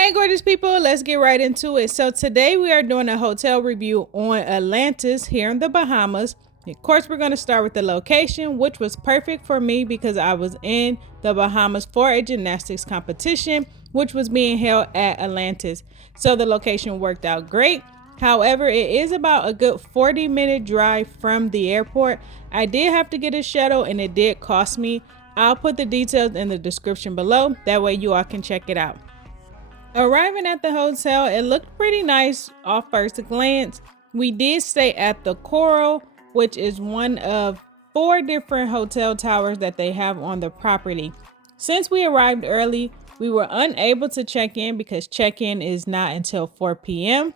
Hey gorgeous people, let's get right into it. So today we are doing a hotel review on Atlantis here in the Bahamas. Of course, we're going to start with the location, which was perfect for me because I was in the Bahamas for a gymnastics competition, which was being held at Atlantis. So the location worked out great. However, it is about a good 40-minute drive from the airport. I did have to get a shuttle and it did cost me. I'll put the details in the description below. That way you all can check it out. Arriving at the hotel, it looked pretty nice off first glance. We did stay at the Coral, which is one of 4 different hotel towers that they have on the property. Since we arrived early, we were unable to check in because check-in is not until 4 p.m.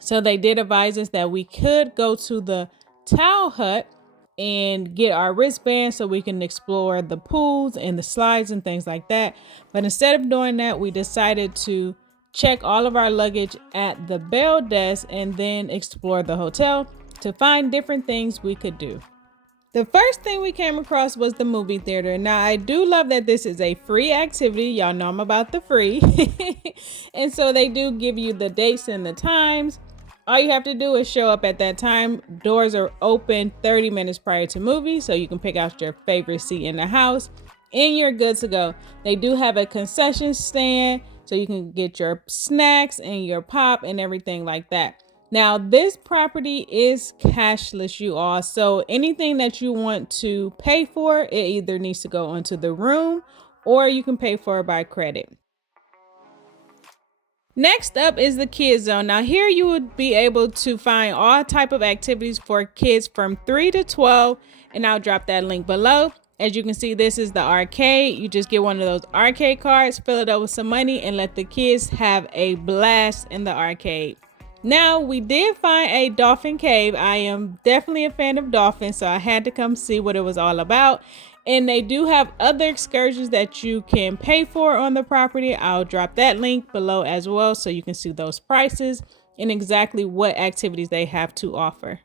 So they did advise us that we could go to the towel hut and get our wristbands so we can explore the pools and the slides and things like that. But instead of doing that, we decided to check all of our luggage at the bell desk and then explore the hotel to find different things we could do. The first thing we came across was the movie theater. Now, I do love that this is a free activity. Y'all know I'm about the free. And so they do give you the dates and the times. All you have to do is show up at that time. Doors are open 30 minutes prior to movie, so you can pick out your favorite seat in the house and you're good to go. They do have a concession stand, so you can get your snacks and your pop and everything like that. Now, this property is cashless, you all. So anything that you want to pay for, it either needs to go onto the room or you can pay for it by credit. Next up is the kids zone. Now here you would be able to find all type of activities for kids from 3 to 12, and I'll drop that link below. As you can see, this is the arcade. You just get one of those arcade cards, fill it up with some money, and let the kids have a blast in the arcade. Now, we did find a dolphin cave. I am definitely a fan of dolphins, so I had to come see what it was all about. And they do have other excursions that you can pay for on the property. I'll drop that link below as well so you can see those prices and exactly what activities they have to offer.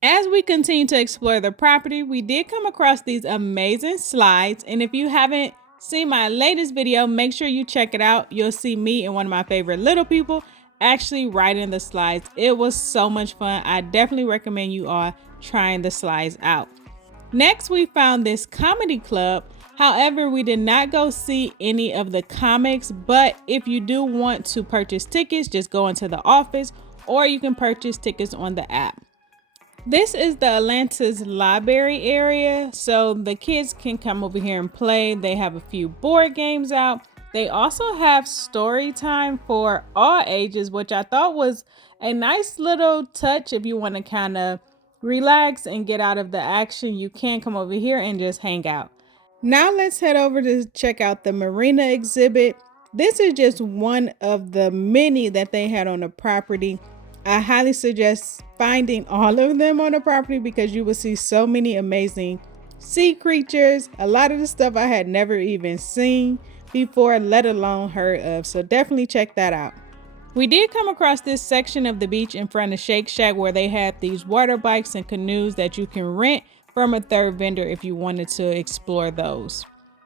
As we continue to explore the property, we did come across these amazing slides. And if you haven't seen my latest video, make sure you check it out. You'll see me and one of my favorite little people actually riding the slides. It was so much fun. I definitely recommend you all trying the slides out. Next, we found this comedy club. However, we did not go see any of the comics, but if you do want to purchase tickets, just go into the office or you can purchase tickets on the app. This is the Atlantis library area, so the kids can come over here and play. They have a few board games out. They also have story time for all ages, which I thought was a nice little touch. If you want to kind of relax and get out of the action, you can come over here and just hang out. Now let's head over to check out the marina exhibit. This is just one of the many that they had on the property. I highly suggest finding all of them on the property because you will see so many amazing sea creatures. A lot of the stuff I had never even seen before, let alone heard of. So definitely check that out. We did come across this section of the beach in front of Shake Shack where they had these water bikes and canoes that you can rent from a third vendor if you wanted to explore those.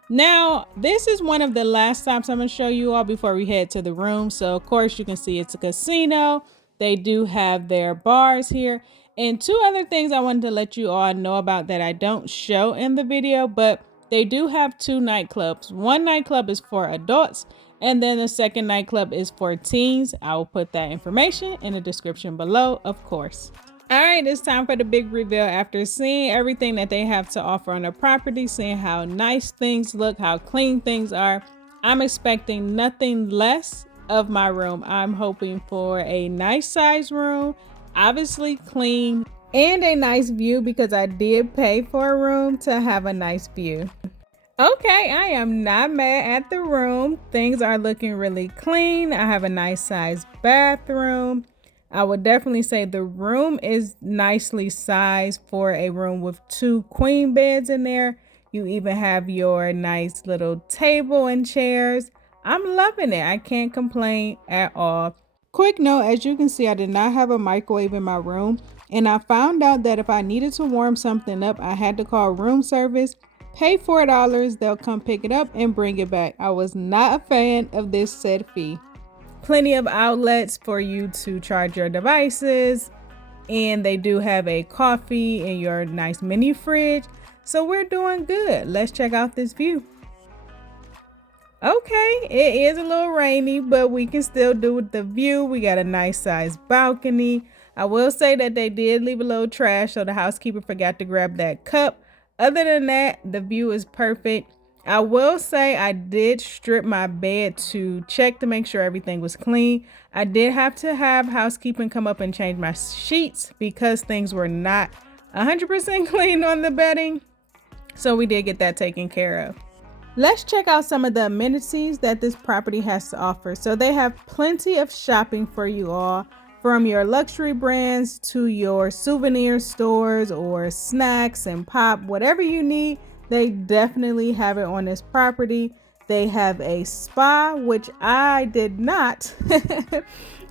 Now, this is one of the last stops I'm going to show you all before we head to the room. So of course you can see it's a casino. They do have their bars here. And 2 other things I wanted to let you all know about that I don't show in the video, but they do have 2 nightclubs. One nightclub is for adults, and then the second nightclub is for teens. I will put that information in the description below, of course. All right, it's time for the big reveal. After seeing everything that they have to offer on the property, seeing how nice things look, how clean things are, I'm expecting nothing less of my room. I'm hoping for a nice size room, obviously clean, and a nice view because I did pay for a room to have a nice view. Okay, I am not mad at the room. Things are looking really clean. I have a nice size bathroom. I would definitely say the room is nicely sized for a room with 2 queen beds in there. You even have your nice little table and chairs. I'm loving it. I can't complain at all. Quick note, as you can see, I did not have a microwave in my room, and I found out that if I needed to warm something up, I had to call room service, pay $4, they'll come pick it up and bring it back. I was not a fan of this said fee. plenty of outlets for you to charge your devices, and they do have a coffee in your nice mini fridge. So we're doing good. Let's check out this view. Okay, it is a little rainy, but we can still do with the view. We got a nice sized balcony. I will say that they did leave a little trash, so the housekeeper forgot to grab that cup. Other than that, the view is perfect. I will say I did strip my bed to check to make sure everything was clean. I did have to have housekeeping come up and change my sheets because things were not 100% clean on the bedding. So we did get that taken care of. Let's check out some of the amenities that this property has to offer. So they have plenty of shopping for you all, from your luxury brands to your souvenir stores or snacks and pop, whatever you need, they definitely have it on this property. They have a spa, which I did not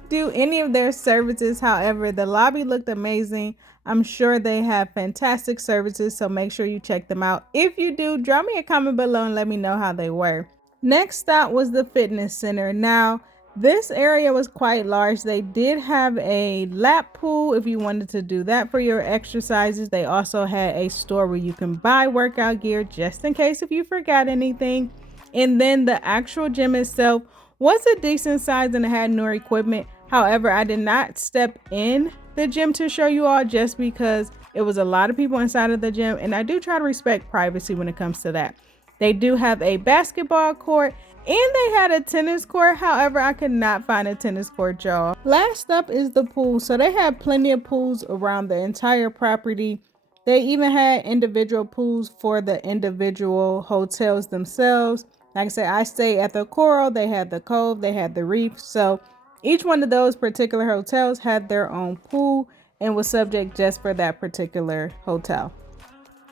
do any of their services. However, the lobby looked amazing. I'm sure they have fantastic services, so make sure you check them out. If you do, drop me a comment below and let me know how they were. Next stop was the fitness center. Now, this area was quite large. They did have a lap pool if you wanted to do that for your exercises. They also had a store where you can buy workout gear just in case if you forgot anything. And then the actual gym itself was a decent size and it had newer equipment. However, I did not step in the gym to show you all just because it was a lot of people inside of the gym, and I do try to respect privacy when it comes to that. They do have a basketball court and they had a tennis court. However, I could not find a tennis court, y'all. Last up is the pool. So they have plenty of pools around the entire property. They even had individual pools for the individual hotels themselves. Like I said, I stay at the Coral, they had the Cove, they had the Reef. So each one of those particular hotels had their own pool and was subject just for that particular hotel.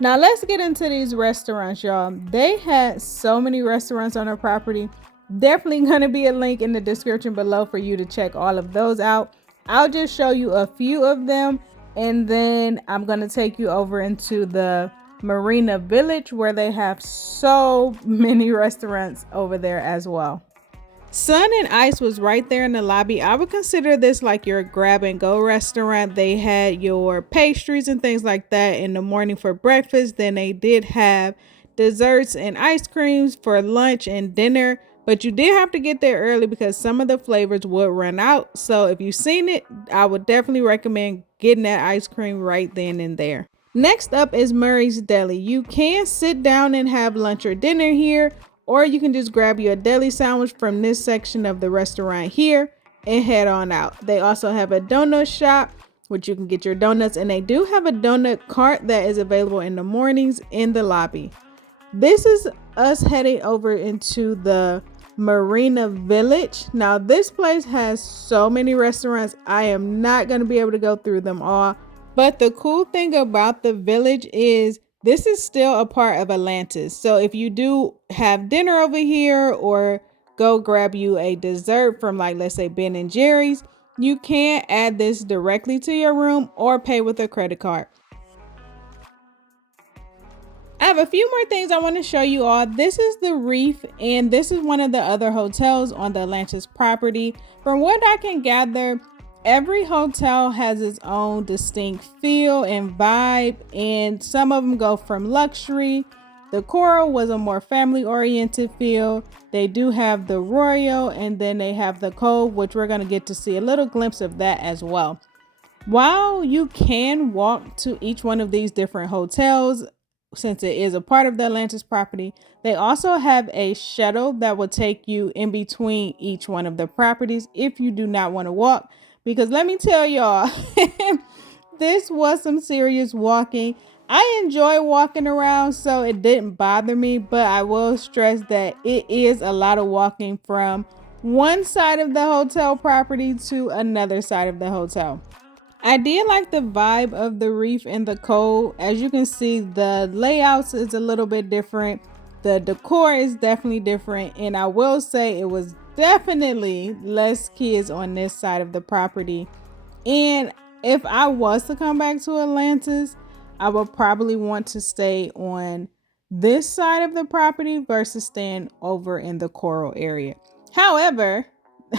Now let's get into these restaurants, y'all. They had so many restaurants on their property. Definitely going to be a link in the description below for you to check all of those out. I'll just show you a few of them, and then I'm going to take you over into the Marina Village where they have so many restaurants over there as well. Sun and Ice was right there in the lobby. I would consider this like your grab and go restaurant. They had your pastries and things like that in the morning for breakfast. Then they did have desserts and ice creams for lunch and dinner. But you did have to get there early because some of the flavors would run out. So if you've seen it, I would definitely recommend getting that ice cream right then and there. Next up is Murray's Deli. You can sit down and have lunch or dinner here, or you can just grab you a deli sandwich from this section of the restaurant here and head on out. They also have a donut shop, which you can get your donuts, and they do have a donut cart that is available in the mornings in the lobby. This is us heading over into the Marina Village. Now, this place has so many restaurants. I am not going to be able to go through them all. But the cool thing about the village is this is still a part of Atlantis. So if you do have dinner over here or go grab you a dessert from, like, let's say Ben and Jerry's, you can add this directly to your room or pay with a credit card. I have a few more things I want to show you all. This is the Reef, and this is one of the other hotels on the Atlantis property. From what I can gather, every hotel has its own distinct feel and vibe, and some of them go from luxury. The Coral was a more family-oriented feel. They do have the Royal, and then they have the Cove, which we're going to get to see a little glimpse of that as well. While you can walk to each one of these different hotels, since it is a part of the Atlantis property, they also have a shuttle that will take you in between each one of the properties if you do not want to walk. Because let me tell y'all, this was some serious walking. I enjoy walking around, so it didn't bother me, but I will stress that it is a lot of walking from one side of the hotel property to another side of the hotel. I did like the vibe of the Reef and the Cove. As you can see, the layouts is a little bit different. The decor is definitely different. And I will say it was definitely less kids on this side of the property. And if I was to come back to Atlantis, I would probably want to stay on this side of the property versus staying over in the Coral area. However,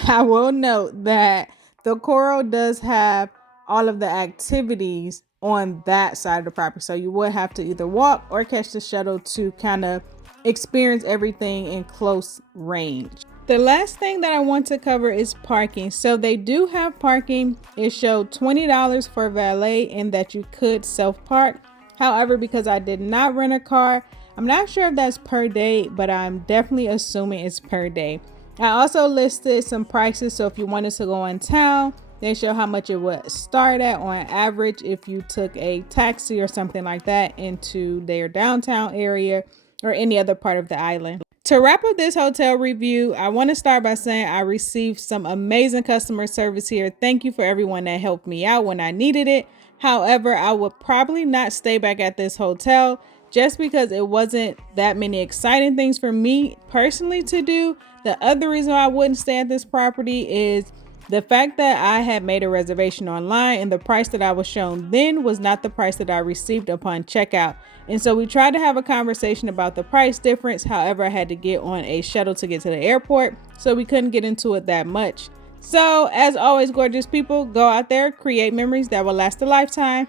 I will note that the Coral does have all of the activities on that side of the property. So you would have to either walk or catch the shuttle to kind of experience everything in close range. The last thing that I want to cover is parking. So they do have parking. It showed $20 for valet and that you could self-park. However, because I did not rent a car, I'm not sure if that's per day, but I'm definitely assuming it's per day. I also listed some prices. So if you wanted to go in town, they show how much it would start at on average if you took a taxi or something like that into their downtown area or any other part of the island. To wrap up this hotel review, I want to start by saying I received some amazing customer service here. Thank you for everyone that helped me out when I needed it. However, I would probably not stay back at this hotel just because it wasn't that many exciting things for me personally to do. The other reason why I wouldn't stay at this property is the fact that I had made a reservation online and the price that I was shown then was not the price that I received upon checkout. And so we tried to have a conversation about the price difference. However, I had to get on a shuttle to get to the airport, so we couldn't get into it that much. So as always, gorgeous people, go out there, create memories that will last a lifetime.